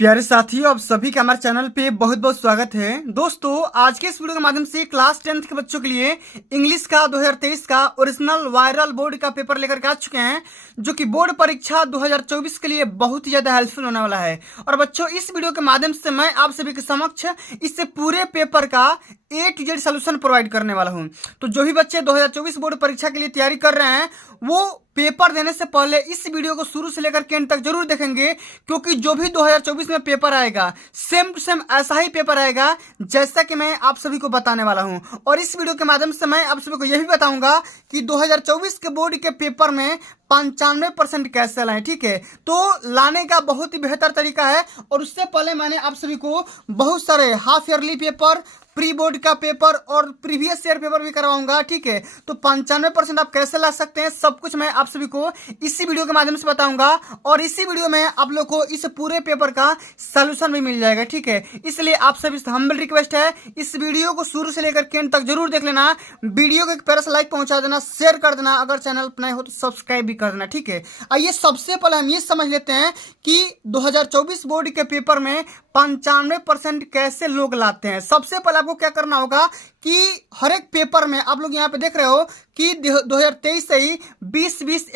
प्यारे साथियों, आप सभी का हमारे चैनल पे बहुत बहुत स्वागत है। दोस्तों, आज के इस वीडियो के माध्यम से क्लास 10th के बच्चों के लिए इंग्लिश का 2023 का ओरिजिनल वायरल बोर्ड का पेपर लेकर के आ चुके हैं, जो कि बोर्ड परीक्षा 2024 के लिए बहुत ही ज्यादा हेल्पफुल होने वाला है। और बच्चों, इस वीडियो के माध्यम से मैं आप सभी के समक्ष इससे पूरे पेपर का A to Z solution provide करने वाला हूं। तो जो भी बच्चे 2024 बोर्ड परीक्षा के लिए तैयारी कर रहे हैं, वो पेपर देने से पहले इस वीडियो को शुरू से लेकर के अंत तक जरूर देखेंगे, क्योंकि जो भी 2024 में पेपर आएगा सेम टू सेम ऐसा ही पेपर आएगा जैसा कि मैं आप सभी को बताने वाला हूं। और इस वीडियो के माध्यम से मैं आप सभी को यह भी बताऊंगा कि 2024 के बोर्ड के पेपर में 95% कैसे लाएं। ठीक है, तो लाने का बहुत ही बेहतर तरीका है। और उससे पहले मैंने आप सभी को बहुत सारे half yearly paper, pre board का पेपर और प्रीवियस ईयर पेपर भी करवाऊंगा। ठीक है, तो 95% आप कैसे ला सकते हैं, सब कुछ मैं आप सभी को इसी वीडियो के माध्यम से बताऊंगा। और इसी वीडियो में आप लोग को इस पूरे पेपर का सलूशन भी मिल जाएगा। ठीक है, इसलिए आप सभी से हम्बल रिक्वेस्ट है, इस वीडियो को शुरू से लेकर के अंत तक जरूर देख लेना। वीडियो को एक प्यारा सा लाइक पहुंचा देना, शेयर कर देना, अगर चैनल पर नए हो तो सब्सक्राइब भी कर देना। ठीक है, आइए सबसे पहले हम ये समझ लेते हैं कि 2024 बोर्ड के पेपर में 95% कैसे लोग लाते हैं। सबसे पहले आपको क्या करना होगा कि हर एक पेपर में आप लोग यहाँ पे देख रहे हो कि 2023 से ही 20-20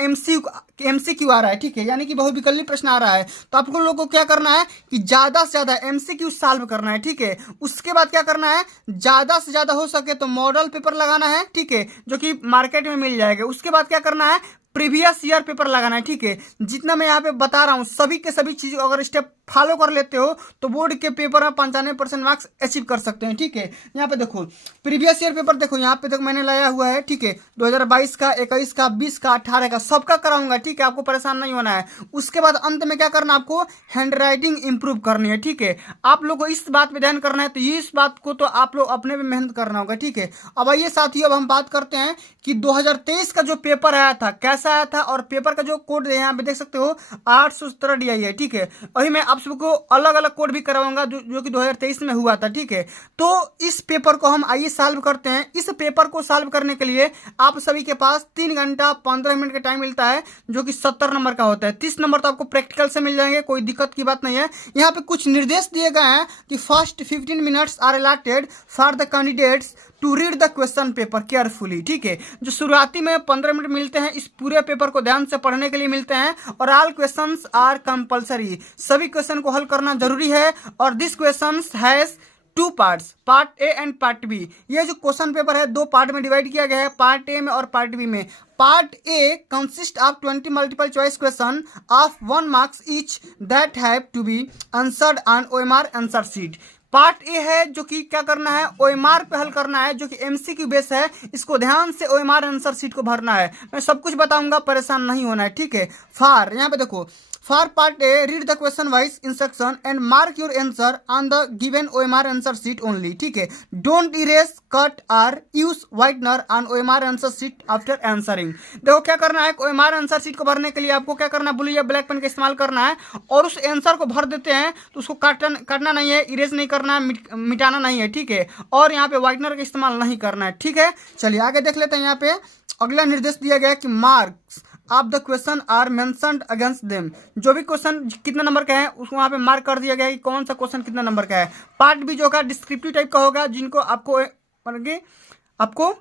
एमसीक्यू आ रहा है। ठीक है, यानी कि बहुविकल्पी प्रश्न आ रहा है। तो आप लोगों को क्या करना है कि ज्यादा से ज्यादा एमसीक्यू सॉल्व करना है। ठीक है, उसके बाद क्या करना है, ज्यादा से ज्यादा हो सके तो मॉडल पेपर लगाना है। ठीक है, जो कि मार्केट में मिल जाएगा। उसके बाद क्या करना है, प्रीवियस ईयर पेपर लगाना है। ठीक है, जितना मैं यहाँ पे बता रहा हूँ सभी के सभी चीज अगर स्टेप फॉलो कर लेते हो तो बोर्ड के पेपर में 95% मार्क्स अचीव कर सकते हैं। ठीक है, यहाँ पे देखो प्रीवियस ईयर पेपर, देखो यहाँ पे तक मैंने लाया हुआ है। ठीक है, 2022 का, 21 का, 20 का, 18 का, सबका कराऊंगा। ठीक है, आपको परेशान नहीं होना है। उसके बाद अंत में क्या करना, आपको हैंड राइटिंग इंप्रूव करनी है। ठीक है, आप लोग को इस बात पे ध्यान करना है, तो इस बात को तो आप लोग अपने में मेहनत करना होगा। ठीक है, अब आइए साथियों, अब हम बात करते हैं कि 2023 का जो पेपर आया था कैसा आया था। और पेपर का जो कोड यहाँ पे देख सकते हो 817 DI है। ठीक है, अभी मैं आप सबको अलग अलग कोड भी करवाऊंगा जो कि 2023 में हुआ था। ठीक है, तो इस पेपर को हम आइए सॉल्व करते हैं। इस पेपर को सॉल्व करने के लिए आप सभी के पास 3 घंटा 15 मिनट का टाइम मिलता है, जो कि 70 नंबर का होता है। 30 नंबर तो आपको प्रैक्टिकल से मिल जाएंगे, कोई दिक्कत की बात नहीं है। यहाँ पे कुछ निर्देश दिए गए हैं कि first 15 minutes are allotted for the candidates to read the question paper carefully. ठीक है, जो शुरुआती में 15 मिनट मिलते हैं इस पूरे पेपर को ध्यान से पढ़ने के लिए मिलते हैं। और ऑल क्वेश्चंस आर कंपलसरी, सभी क्वेश्चन को हल करना जरूरी है। और this questions has 2 parts, part A and part B. ये जो क्वेश्चन पेपर है 2 पार्ट में डिवाइड किया गया है, पार्ट ए में और पार्ट बी में। Part A consist of 20 multiple choice question of 1 marks each that have to be answered on OMR answer sheet. Part A है जो कि क्या करना है, ओएमआर पे हल करना है, जो कि एमसीक्यू बेस है। इसको ध्यान से ओएमआर आंसर शीट को भरना है। मैं सब कुछ बताऊंगा, परेशान नहीं होना है। ठीक है, फार यहाँ पे देखो, for part A read the question wise instruction and mark your answer on the given OMR answer sheet only. ठीक है, डोंट इरेज, कट और use whitener on OMR answer sheet after answering. देखो क्या करना है, ओएमआर आंसर शीट को भरने के लिए आपको क्या करना है, ब्लू या ब्लैक पेन का इस्तेमाल करना है। और उस आंसर को भर देते हैं तो उसको काटना नहीं है, इरेज नहीं करना है, मिटाना नहीं है। ठीक है, और यहाँ पे व्हाइटनर का इस्तेमाल नहीं करना है। ठीक है, चलिए आगे देख लेते हैं। यहाँ पे अगला निर्देश दिया गया है कि marks of the question are mentioned against them. जो भी क्वेश्चन कितने नंबर का है उसको वहां पे मार्क कर दिया गया है कि कौन सा क्वेश्चन कितना नंबर का है। पार्ट बी जो होगा डिस्क्रिप्टिव टाइप का होगा, जिनको आपको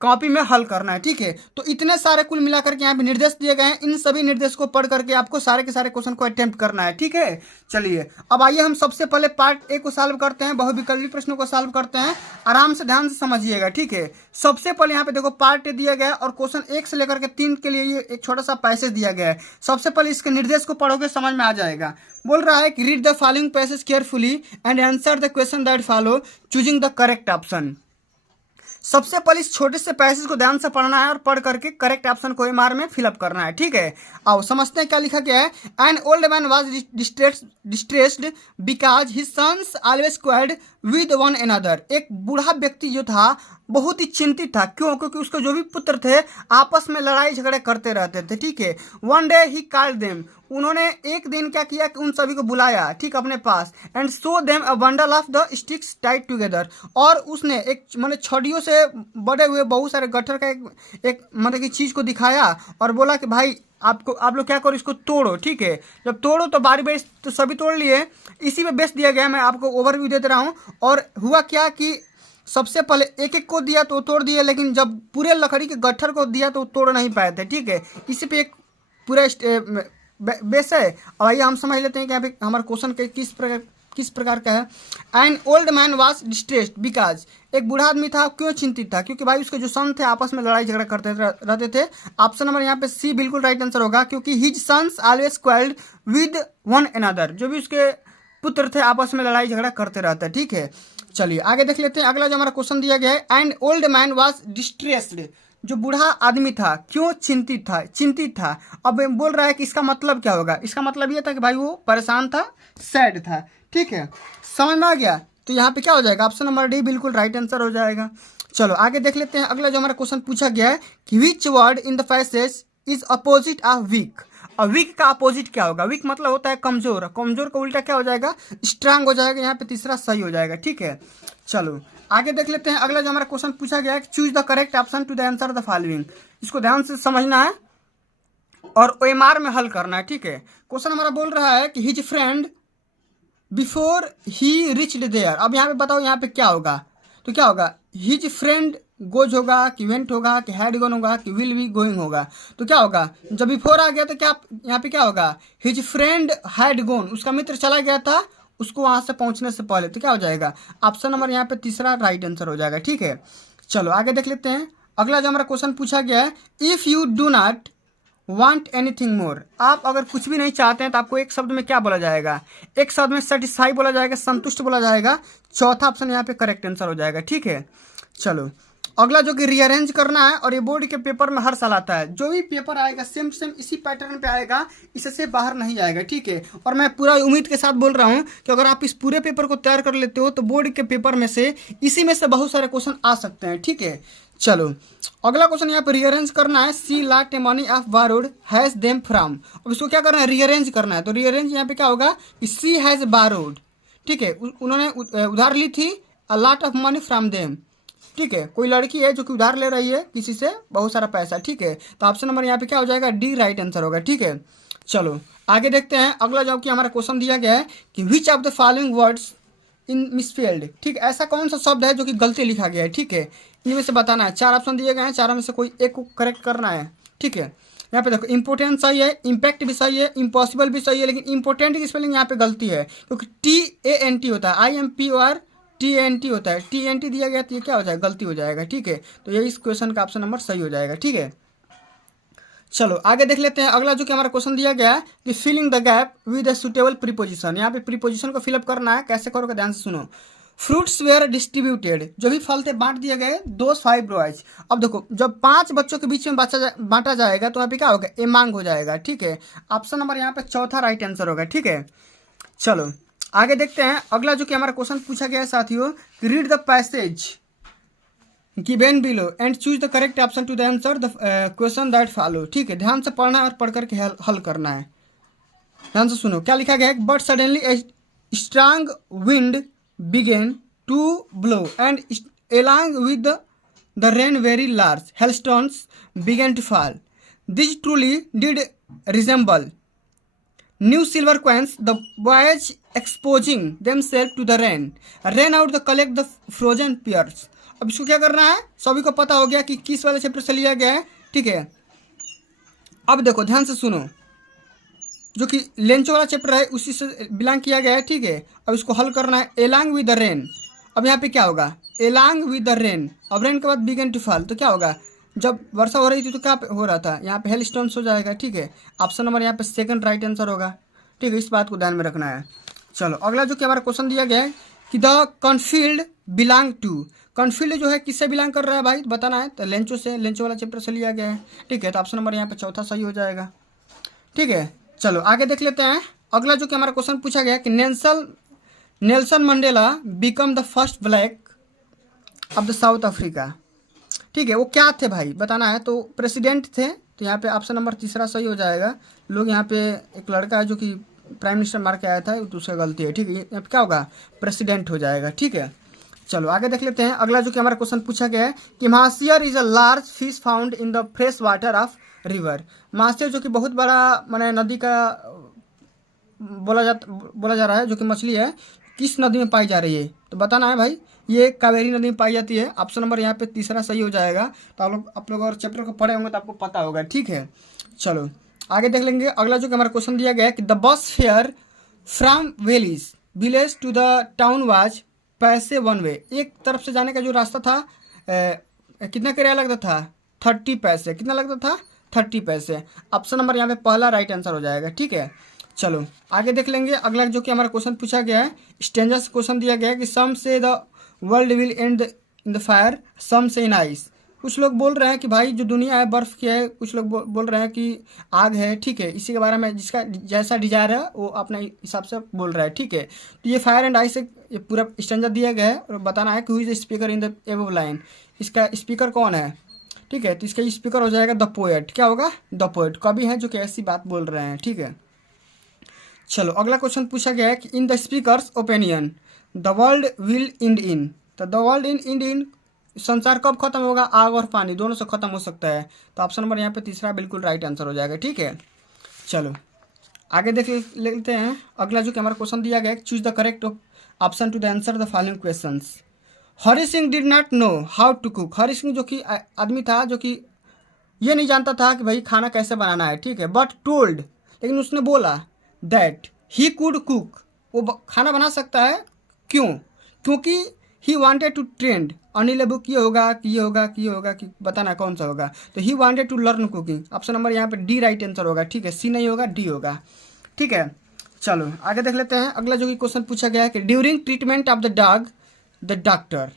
कॉपी में हल करना है। ठीक है, तो इतने सारे कुल मिलाकर के यहाँ पे निर्देश दिए गए हैं। इन सभी निर्देश को पढ़ करके आपको सारे के सारे क्वेश्चन को अटेम्प्ट करना है। ठीक है, चलिए अब आइए हम सबसे पहले पार्ट ए को सॉल्व करते हैं, बहुविकल्पी प्रश्नों को सॉल्व करते हैं। आराम से ध्यान से समझिएगा। ठीक है, सबसे पहले यहाँ पे देखो पार्ट ए दिया गया है और क्वेश्चन 1 से लेकर के 3 के लिए ये एक छोटा सा पैसेज दिया गया है। सबसे पहले इसके निर्देश को पढ़ोगे समझ में आ जाएगा। बोल रहा है कि read the following passage carefully and answer the question that follow choosing the correct option. सबसे पहले इस छोटे से पैसेज को ध्यान से पढ़ना है और पढ़ करके करेक्ट ऑप्शन को ओएमआर में फिलअप करना है। ठीक है, आओ समझते हैं क्या लिखा गया है। An old man was distressed because his sons always quarrelled with one another. एक बूढ़ा व्यक्ति जो था बहुत ही चिंतित था। क्यों? क्योंकि उसके जो भी पुत्र थे आपस में लड़ाई झगड़े करते रहते थे। ठीक है, one day he called them, उन्होंने एक दिन क्या किया कि उन सभी को बुलाया, ठीक, अपने पास, and show them a bundle of the sticks tied together, और उसने एक मतलब छड़ियों से बड़े हुए बहुत सारे गट्ठर का एक मतलब की चीज को दिखाया और बोला कि भाई आप लोग क्या करो, इसको तोड़ो। ठीक है, जब तोड़ो तो बारी बारी तो सभी तोड़ लिए, इसी में बेच दिया गया। मैं आपको ओवरव्यू दे रहा हूँ। और हुआ क्या कि सबसे पहले एक एक को दिया तो तोड़ दिया, लेकिन जब पूरे लकड़ी के गट्ठर को दिया तो तोड़ नहीं पाए थे। ठीक है, इसी पे एक पूरा बेस है। अब आइए हम समझ लेते हैं कि यहाँ पे हमारा क्वेश्चन किस प्रकार का है। An old man was distressed because, एक बूढ़ा आदमी था, क्यों चिंतित था? क्योंकि भाई उसके जो सन थे आपस में लड़ाई झगड़ा करते रहते थे। ऑप्शन नंबर यहाँ पे सी बिल्कुल राइट आंसर होगा, क्योंकि his sons always quarrelled with one another, जो भी उसके पुत्र थे आपस में लड़ाई झगड़ा करते रहते। ठीक है, चलिए आगे देख लेते हैं। अगला जो हमारा क्वेश्चन दिया गया है, and old man was distressed, जो बूढ़ा आदमी था क्यों चिंतित था। अब बोल रहा है कि इसका मतलब क्या होगा। इसका मतलब ये था कि भाई वो परेशान था, सैड था। ठीक है, समझ में आ गया? तो यहाँ पे क्या हो जाएगा, ऑप्शन नंबर डी बिल्कुल राइट आंसर हो जाएगा। चलो आगे देख लेते हैं। अगला जो हमारा क्वेश्चन पूछा गया है कि which word in the passage is opposite of weak. और वीक का अपोजिट क्या होगा? वीक मतलब होता है कमजोर, कमजोर का उल्टा क्या हो जाएगा, स्ट्रांग हो जाएगा। यहाँ पे तीसरा सही हो जाएगा। ठीक है, चलो आगे देख लेते हैं। अगला जो हमारा क्वेश्चन पूछा गया है, choose the correct option to the answer the following. इसको ध्यान से समझना है और ओएमआर में हल करना है। ठीक है, क्वेश्चन हमारा बोल रहा है कि his friend before he reached there. अब यहाँ पे बताओ यहाँ पे क्या होगा, तो क्या होगा, हिज फ्रेंड गोज होगा कि वेंट होगा कि हैड गॉन होगा कि विल बी गोइंग होगा। तो क्या होगा, जब बिफोर आ गया तो क्या यहाँ पे क्या होगा, हिज फ्रेंड हैड गॉन, उसका मित्र चला गया था उसको वहां से पहुंचने से पहले। तो क्या हो जाएगा, ऑप्शन नंबर यहाँ पे तीसरा राइट आंसर हो जाएगा। ठीक है, चलो आगे देख लेते हैं। अगला जो हमारा क्वेश्चन पूछा गया है, if you do not want anything more, आप अगर कुछ भी नहीं चाहते हैं तो आपको एक शब्द में क्या बोला जाएगा, एक शब्द में सेटिस्फाई बोला जाएगा, संतुष्ट बोला जाएगा। चौथा ऑप्शन यहाँ पे करेक्ट आंसर हो जाएगा। ठीक है, चलो अगला जो कि रीअरेंज करना है, और ये बोर्ड के पेपर में हर साल आता है। जो भी पेपर आएगा सेम इसी पैटर्न पे आएगा, इससे बाहर नहीं जाएगा। ठीक है, और मैं पूरा उम्मीद के साथ बोल रहा हूँ कि अगर आप इस पूरे पेपर को तैयार कर लेते हो तो बोर्ड के पेपर में से इसी में से बहुत सारे क्वेश्चन आ सकते हैं। ठीक है, चलो अगला क्वेश्चन यहाँ पे रीअरेंज करना है। See lot money of borrowed has them from. अब इसको क्या करना है, रीअरेंज करना है। तो रीअरेंज यहाँ पे क्या होगा कि सी हैज बारोड। ठीक है, उन्होंने उधार ली थी a lot of money from them. ठीक है, कोई लड़की है जो कि उधार ले रही है किसी से बहुत सारा पैसा। ठीक है, तो ऑप्शन नंबर यहाँ पे क्या हो जाएगा, डी राइट आंसर होगा। ठीक है, चलो आगे देखते हैं। अगला जो कि हमारा क्वेश्चन दिया गया है कि which of the following words is misspelled. ठीक, ऐसा कौन सा शब्द है जो कि गलती लिखा गया है। ठीक है, इनमें से बताना है। 4 ऑप्शन दिए गए हैं, चारों में से कोई एक को करेक्ट करना है। ठीक है, यहाँ पे देखो इम्पोर्टेंट सही है, इम्पैक्ट भी सही है, इम्पॉसिबल भी सही है, लेकिन इम्पोर्टेंट की स्पेलिंग यहाँ पे गलती है, क्योंकि TANT होता है, IMPOR TNT होता है। TNT दिया गया तो ये क्या हो जाएगा, गलती हो जाएगा। ठीक है, तो ये इस क्वेश्चन का ऑप्शन नंबर सही हो जाएगा। ठीक है, चलो आगे देख लेते हैं। अगला जो कि हमारा क्वेश्चन दिया गया है कि filling the gap with a suitable preposition. यहाँ पे प्रीपोजिशन को फिलअप करना है। कैसे करोगे, ध्यान से सुनो। फ्रूट्स वेयर डिस्ट्रीब्यूटेड, जो भी फल थे बांट दिए गए, दोज 5 बॉयज। अब देखो जब 5 बच्चों के बीच में बांटा जाएगा तो यहाँ पे क्या होगा, ए मांग हो जाएगा। ठीक है, ऑप्शन नंबर यहाँ पे चौथा राइट आंसर होगा। ठीक है, चलो आगे देखते हैं। अगला जो कि हमारा क्वेश्चन पूछा गया है साथियों, read the passage given below and choose the correct option to the answer the question that follow. ठीक है, ध्यान से पढ़ना है और पढ़ करके हल करना है। ध्यान से सुनो क्या लिखा गया है, but suddenly a strong wind began to blow and along with the rain very large hailstones began to fall. This truly did resemble new silver coins, the boys exposing themselves to the rain ran out to collect the frozen pears. अब इसको क्या करना है, सभी को पता हो गया कि किस वाले चैप्टर से लिया गया है। ठीक है, अब देखो ध्यान से सुनो, जो कि लेंचो वाला चैप्टर है उसी से बिलोंग किया गया है। ठीक है, अब इसको हल करना है। एलांग विद द रेन, अब यहाँ पे क्या होगा, एलांग विद द रेन, अब रेन के बाद बिगन टू फॉल, तो क्या होगा, जब वर्षा हो रही थी तो क्या हो रहा था, यहाँ पे हेल स्टोन्स हो जाएगा। ठीक है, ऑप्शन नंबर यहाँ पे सेकंड राइट आंसर होगा। ठीक है, इस बात को ध्यान में रखना है। चलो अगला जो कि हमारा क्वेश्चन दिया गया है कि the cornfield belong to, cornfield जो है किससे बिलोंग कर रहा है भाई, बताना है। तो लेंचो से, लेंचो वाला चैप्टर से लिया गया है। ठीक है, तो ऑप्शन नंबर यहाँ पे चौथा सही हो जाएगा। ठीक है, चलो आगे देख लेते हैं। अगला जो कि हमारा क्वेश्चन पूछा गया कि Nelson Mandela become the first black of the south Africa. ठीक है, वो क्या थे भाई बताना है। तो प्रेसिडेंट थे, तो यहाँ पे ऑप्शन नंबर तीसरा सही हो जाएगा। लोग यहाँ पे एक लड़का है जो कि प्राइम मिनिस्टर मार के आया था, तो उसका गलती है। ठीक है, यहाँ पे क्या होगा, प्रेसिडेंट हो जाएगा। ठीक है, चलो आगे देख लेते हैं। अगला जो कि हमारा क्वेश्चन पूछा गया है कि mahseer is a large fish found in the fresh water of river. Mahseer जो कि बहुत बड़ा माने नदी का बोला जा रहा है, जो कि मछली है, किस नदी में पाई जा रही है, तो बताना है भाई। ये कावेरी नदी में पाई जाती है। ऑप्शन नंबर यहाँ पे तीसरा सही हो जाएगा। तो आप लोग और चैप्टर को पढ़े होंगे तो आपको पता होगा। ठीक है, चलो आगे देख लेंगे। अगला जो कि हमारा क्वेश्चन दिया गया है कि the bus fare from Wellis village to the town was paise one way. एक तरफ से जाने का जो रास्ता था कितना किराया लगता था, 30 पैसे। कितना लगता था, 30 पैसे। ऑप्शन नंबर यहाँ पे पहला राइट आंसर हो जाएगा। ठीक है, चलो आगे देख लेंगे। अगला जो कि हमारा क्वेश्चन पूछा गया है, स्ट्रेंजर्स क्वेश्चन दिया गया है कि some say the world will end in the fire, some say in ice. कुछ लोग बोल रहे हैं कि भाई जो दुनिया है बर्फ़ की है, कुछ लोग बोल रहे हैं कि आग है। ठीक है, इसी के बारे में जिसका जैसा डिजायर है वो अपने हिसाब से बोल रहा है। ठीक है, तो ये फायर एंड आइस से ये पूरा स्ट्रेंजर दिया गया है और बताना है कि who is the speaker in the above line. इसका स्पीकर कौन है। ठीक है, तो इसका स्पीकर हो जाएगा द पोएट। क्या होगा, द पोएट, कवि हैं जो कि ऐसी बात बोल रहे हैं। ठीक है, चलो अगला क्वेश्चन पूछा गया है कि in the speaker's opinion the world will end in. तो द वर्ल्ड इंड इन, संसार कब खत्म होगा, आग और पानी दोनों से खत्म हो सकता है। तो ऑप्शन नंबर यहाँ पे तीसरा बिल्कुल राइट आंसर हो जाएगा। ठीक है, चलो आगे देख लेते हैं। अगला जो कि हमारा क्वेश्चन दिया गया है, choose the correct option to the answer the following questions. Hari Singh did not know how to cook. Hari Singh जो कि आदमी था जो कि ये नहीं जानता था कि भाई खाना कैसे बनाना है। ठीक है, बट टोल्ड, लेकिन उसने बोला दैट ही कुड कुक, वो खाना बना सकता है। क्यों, क्योंकि he wanted to trend. Anil book ये होगा कि ये होगा कि ये होगा कि बताना कौन सा होगा। तो he wanted to learn cooking. Option number यहाँ पे डी राइट आंसर होगा। ठीक है, सी नहीं होगा, डी होगा। ठीक है, चलो आगे देख लेते हैं। अगला जो कि क्वेश्चन पूछा गया है कि during treatment of the dog the doctor,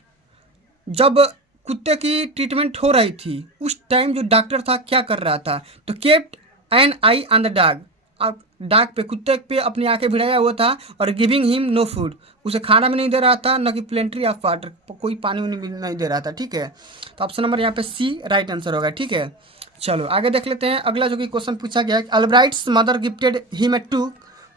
जब कुत्ते की ट्रीटमेंट हो रही थी उस टाइम जो डॉक्टर था क्या कर रहा था, तो kept an eye on the dog. अब डॉग पे, कुत्ते पे अपनी आंखें भिड़ाया हुआ था और गिविंग हिम नो फूड, उसे खाना भी नहीं दे रहा था, न कि प्लेंट्री ऑफ वाटर, कोई पानी भी नहीं दे रहा था। ठीक है, तो ऑप्शन नंबर यहाँ पे सी राइट आंसर होगा। ठीक है, चलो आगे देख लेते हैं। अगला जो कि क्वेश्चन पूछा गया है, Albright's mother gifted him a two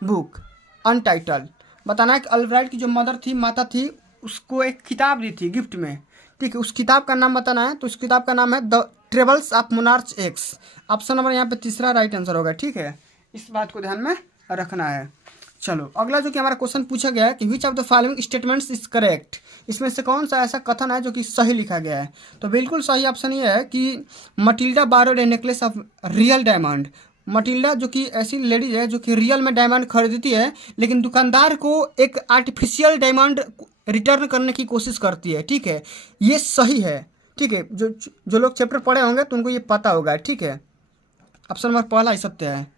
book untitled. बताना है कि अल्ब्राइट की जो मदर थी, माता थी, उसको एक किताब दी थी गिफ्ट में। ठीक है, उस किताब का नाम बताना है। तो उस किताब का नाम है the travels of monarch x. Option number यहाँ पे तीसरा राइट आंसर होगा। ठीक है, इस बात को ध्यान में रखना है। चलो अगला जो कि हमारा क्वेश्चन पूछा गया है कि which of the following statements is correct. इसमें से कौन सा ऐसा कथन है जो कि सही लिखा गया है। तो बिल्कुल सही ऑप्शन ये है कि Matilda borrowed A necklace of real diamond. Matilda जो कि ऐसी लेडीज है जो कि रियल में डायमंड खरीदती है, लेकिन दुकानदार को एक आर्टिफिशियल डायमंड रिटर्न करने की कोशिश करती है। ठीक है, ये सही है। ठीक है, जो लोग चैप्टर पढ़े होंगे तो उनको ये पता होगा। ठीक है, ऑप्शन नंबर पहला ही सत्य है।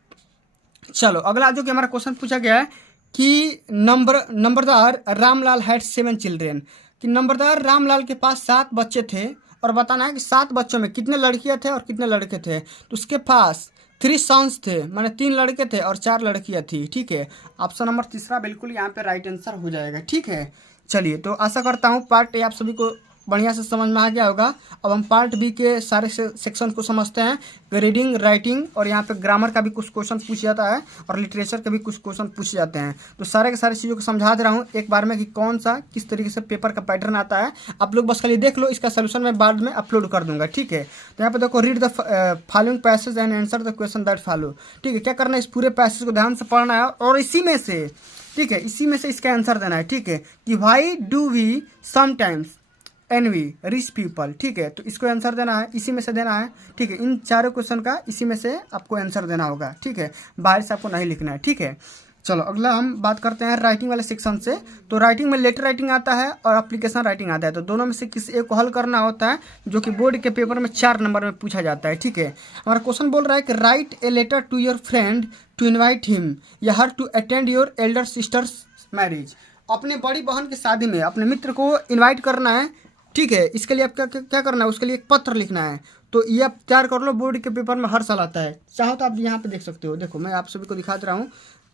चलो अगला जो कि हमारा क्वेश्चन पूछा गया है कि नंबरदार रामलाल हैड 7 चिल्ड्रेन। कि नंबरदार रामलाल के पास 7 बच्चे थे और बताना है कि 7 बच्चों में कितने लड़कियां थे और कितने लड़के थे। तो उसके पास 3 सन्स थे, माने 3 लड़के थे और 4 लड़कियां थी। ठीक है, ऑप्शन नंबर तीसरा बिल्कुल यहाँ पे राइट आंसर हो जाएगा। ठीक है, चलिए तो आशा करता हूँ पार्ट ए आप सभी को बढ़िया से समझ में आ गया होगा। अब हम पार्ट बी के सारे सेक्शन को समझते हैं। रीडिंग, राइटिंग और यहाँ पे ग्रामर का भी कुछ क्वेश्चन पूछ जाता है और लिटरेचर के भी कुछ क्वेश्चन पूछे जाते हैं। तो सारे के सारे चीज़ों को समझा दे रहा हूँ एक बार में कि कौन सा किस तरीके से पेपर का पैटर्न आता है। आप लोग बस खाली देख लो, इसका सोल्यूशन मैं बाद में अपलोड कर दूंगा। ठीक है, तो यहाँ पे देखो, read the following passage and answer the question that follow. ठीक है, क्या करना है, इस पूरे पैसेज को ध्यान से पढ़ना है और इसी में से, ठीक है, इसी में से इसका आंसर देना है। ठीक है, कि why do we sometimes envy rich people. ठीक है, तो इसको आंसर देना है, इसी में से देना है। ठीक है, इन चारों क्वेश्चन का इसी में से आपको आंसर देना होगा। ठीक है, बाहर से आपको नहीं लिखना है। ठीक है, चलो अगला हम बात करते हैं राइटिंग वाले सेक्शन से। तो राइटिंग में लेटर राइटिंग आता है और एप्लीकेशन राइटिंग आता है। तो दोनों में से किसी एक को हल करना होता है, जो कि बोर्ड के पेपर में 4 नंबर में पूछा जाता है। ठीक है, हमारा क्वेश्चन बोल रहा है कि write a letter to your friend to invite him या her to attend your elder sister's marriage. अपने बड़ी बहन की शादी में अपने मित्र को इन्वाइट करना है। ठीक है, इसके लिए आप क्या करना है, उसके लिए एक पत्र लिखना है। तो ये आप तैयार कर लो, बोर्ड के पेपर में हर साल आता है। चाहो तो आप यहाँ पे देख सकते हो। देखो मैं आप सभी को दिखा दे रहा हूँ,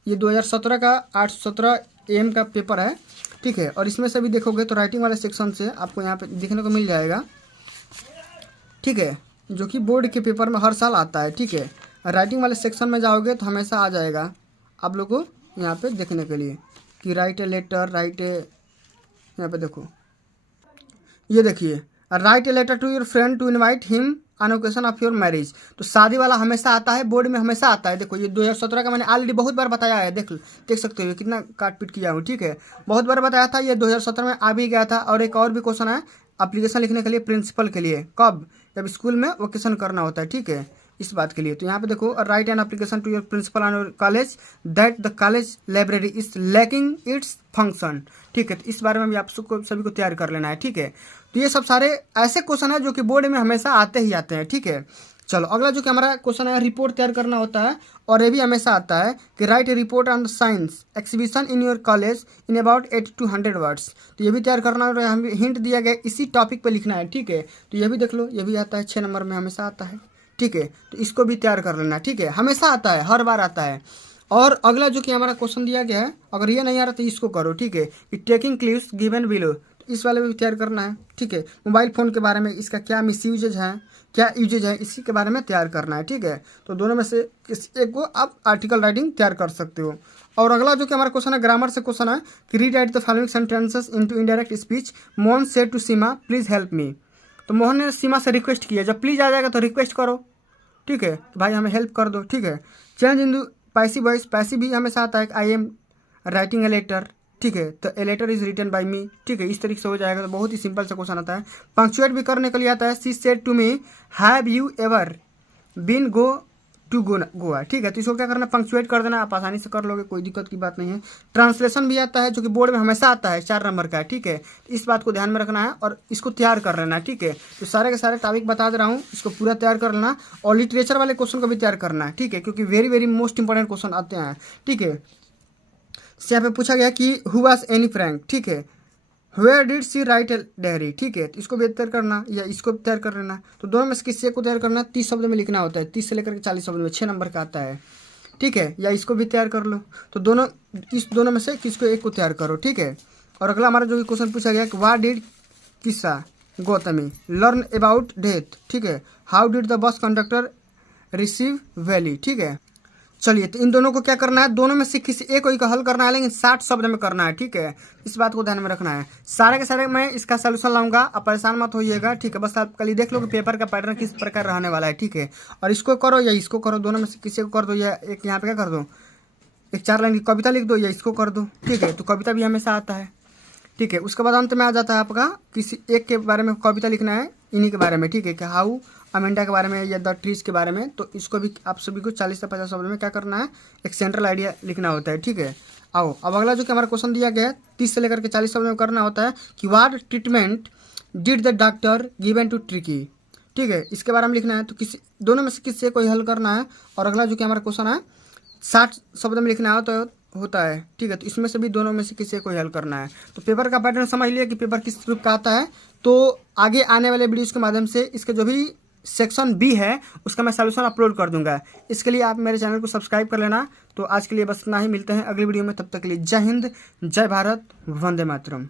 ये 2017 का 817 AM का पेपर है, ठीक है। और इसमें से भी देखोगे तो राइटिंग वाले सेक्शन से आपको यहाँ पे देखने को मिल जाएगा, ठीक है, जो कि बोर्ड के पेपर में हर साल आता है, ठीक है। राइटिंग वाले सेक्शन में जाओगे तो हमेशा आ जाएगा आप लोग को यहाँ पे देखने के लिए कि write a letter, write a, यहाँ पे देखो, ये देखिए, write a letter to your friend to invite him on occasion of your marriage. तो शादी वाला हमेशा आता है, बोर्ड में हमेशा आता है। देखो ये 2017 का मैंने ऑलरेडी बहुत बार बताया है, देख सकते हो कितना काट पीट किया हूँ, ठीक है। बहुत बार बताया था, ये 2017 में आ भी गया था। और एक और भी क्वेश्चन है एप्लीकेशन लिखने के लिए प्रिंसिपल के लिए, कब, जब स्कूल में वोकेशन करना होता है, ठीक है, इस बात के लिए। तो यहाँ पे देखो, write an application to your principal on your college that the college library is lacking its function, ठीक है। तो इस बारे में भी आप सबको सभी को तैयार कर लेना है, ठीक है। तो ये सब सारे ऐसे क्वेश्चन है जो कि बोर्ड में हमेशा आते ही आते हैं, ठीक है। चलो अगला जो कि हमारा क्वेश्चन है, रिपोर्ट तैयार करना होता है। और ये भी हमेशा आता है कि write A report on the science exhibition in your college in about 80 to 100 words. तो ये भी तैयार करना है, हमें हिंट दिया गया इसी टॉपिक पे लिखना है, ठीक है। तो ये भी देख लो, ये भी आता है 6 नंबर में हमेशा आता है, ठीक है। तो इसको भी तैयार कर लेना, ठीक है, हमेशा आता है, हर बार आता है। और अगला जो कि हमारा क्वेश्चन दिया गया है, अगर ये नहीं आ रहा तो इसको करो, ठीक है, कि टेकिंग क्लिप्स गिवन बिलो, इस वाले में भी तैयार करना है, ठीक है। मोबाइल फ़ोन के बारे में, इसका क्या मिसयूजेज है, क्या यूजेज है, इसी के बारे में तैयार करना है, ठीक है। तो दोनों में से किसी एक को आप आर्टिकल राइटिंग तैयार कर सकते हो। और अगला जो कि हमारा क्वेश्चन है, ग्रामर से क्वेश्चन है कि read write the following sentences into indirect speech. Mohan said to Seema please help me. तो मोहन ने सीमा से रिक्वेस्ट किया, जब प्लीज आ जाएगा तो रिक्वेस्ट करो, ठीक है, तो भाई हमें हेल्प कर दो, ठीक है। Change in the passive voice, passive भी हमेशा आता है, I am writing a letter, ठीक है। तो a letter is written by me, ठीक है, इस तरीके से हो जाएगा। तो बहुत ही सिंपल सा क्वेश्चन आता है। पंक्चुएट भी करने के लिए आता है, she said to me have you ever been go to Goa, ठीक है। तो इसको क्या करना है, पंक्चुएट कर देना, आप आसानी से कर लोगे, कोई दिक्कत की बात नहीं है। ट्रांसलेशन भी आता है, जो कि बोर्ड में हमेशा आता है, 4 नंबर का है, ठीक है। इस बात को ध्यान में रखना है और इसको तैयार कर लेना है, ठीक है। तो सारे के सारे टॉपिक बता दे रहा हूँ, इसको पूरा तैयार कर लेना। और लिटरेचर वाले क्वेश्चन को भी तैयार करना है, ठीक है, क्योंकि very very most important question आते हैं, ठीक है। यहाँ पे पूछा गया कि हु वाज एनी फ्रैंक, ठीक है, where did she write a diary, ठीक है। तो इसको भी तैयार करना या इसको तैयार कर लेना। तो दोनों में से किसी एक को तैयार करना, 30 शब्द में लिखना होता है, 30 से लेकर के 40 शब्द में, 6 नंबर का आता है, ठीक है। या इसको भी तैयार कर लो। तो दोनों, इस दोनों में से किसको एक को तैयार करो, ठीक है। और अगला हमारा जो क्वेश्चन पूछा गया कि व्हाट डिड किस्सा गौतमी लर्न अबाउट डेथ, ठीक है। How did the bus conductor receive valley, ठीक है। चलिए, तो इन दोनों को क्या करना है, दोनों में से किसी एक को हल करना है, लेकिन 60 शब्द में करना है, ठीक है। इस बात को ध्यान में रखना है। सारे के सारे मैं इसका सलूशन लाऊंगा, आप परेशान मत होइएगा, ठीक है। बस आप कल देख लो कि पेपर का पैटर्न किस प्रकार रहने वाला है, ठीक है। और इसको करो या इसको करो, दोनों में से किसी को कर दो, या एक यहाँ पे क्या कर दो, एक 4 लाइन की कविता लिख दो, या इसको कर दो, ठीक है। तो कविता भी हमेशा आता है, ठीक है। उसके बाद अंत में आ जाता है आपका किसी एक के बारे में कविता लिखना है, इन्हीं के बारे में, ठीक है, कि हाउ अमेंडा के बारे में या द ट्रीज के बारे में। तो इसको भी आप सभी को 40 से 50 शब्द में क्या करना है, एक सेंट्रल आइडिया लिखना होता है, ठीक है। आओ अब अगला जो कि हमारा क्वेश्चन दिया गया है, 30 से लेकर के 40 शब्द में करना होता है कि what treatment did the doctor given to Tricki, ठीक है, इसके बारे में लिखना है। तो किसी दोनों में से किससे कोई हल करना है। और अगला जो कि हमारा क्वेश्चन है 60 शब्द में लिखना होता है, ठीक है। तो इसमें से भी दोनों में से किसी को हल करना है। तो पेपर का पैटर्न समझ लिया कि पेपर किस रूप का आता है। तो आगे आने वाले वीडियोज़ के माध्यम से इसके जो भी सेक्शन बी है उसका मैं सॉल्यूशन अपलोड कर दूंगा। इसके लिए आप मेरे चैनल को सब्सक्राइब कर लेना। तो आज के लिए बस इतना ही, मिलते हैं अगली वीडियो में, तब तक के लिए जय हिंद, जय भारत, वंदे मातरम।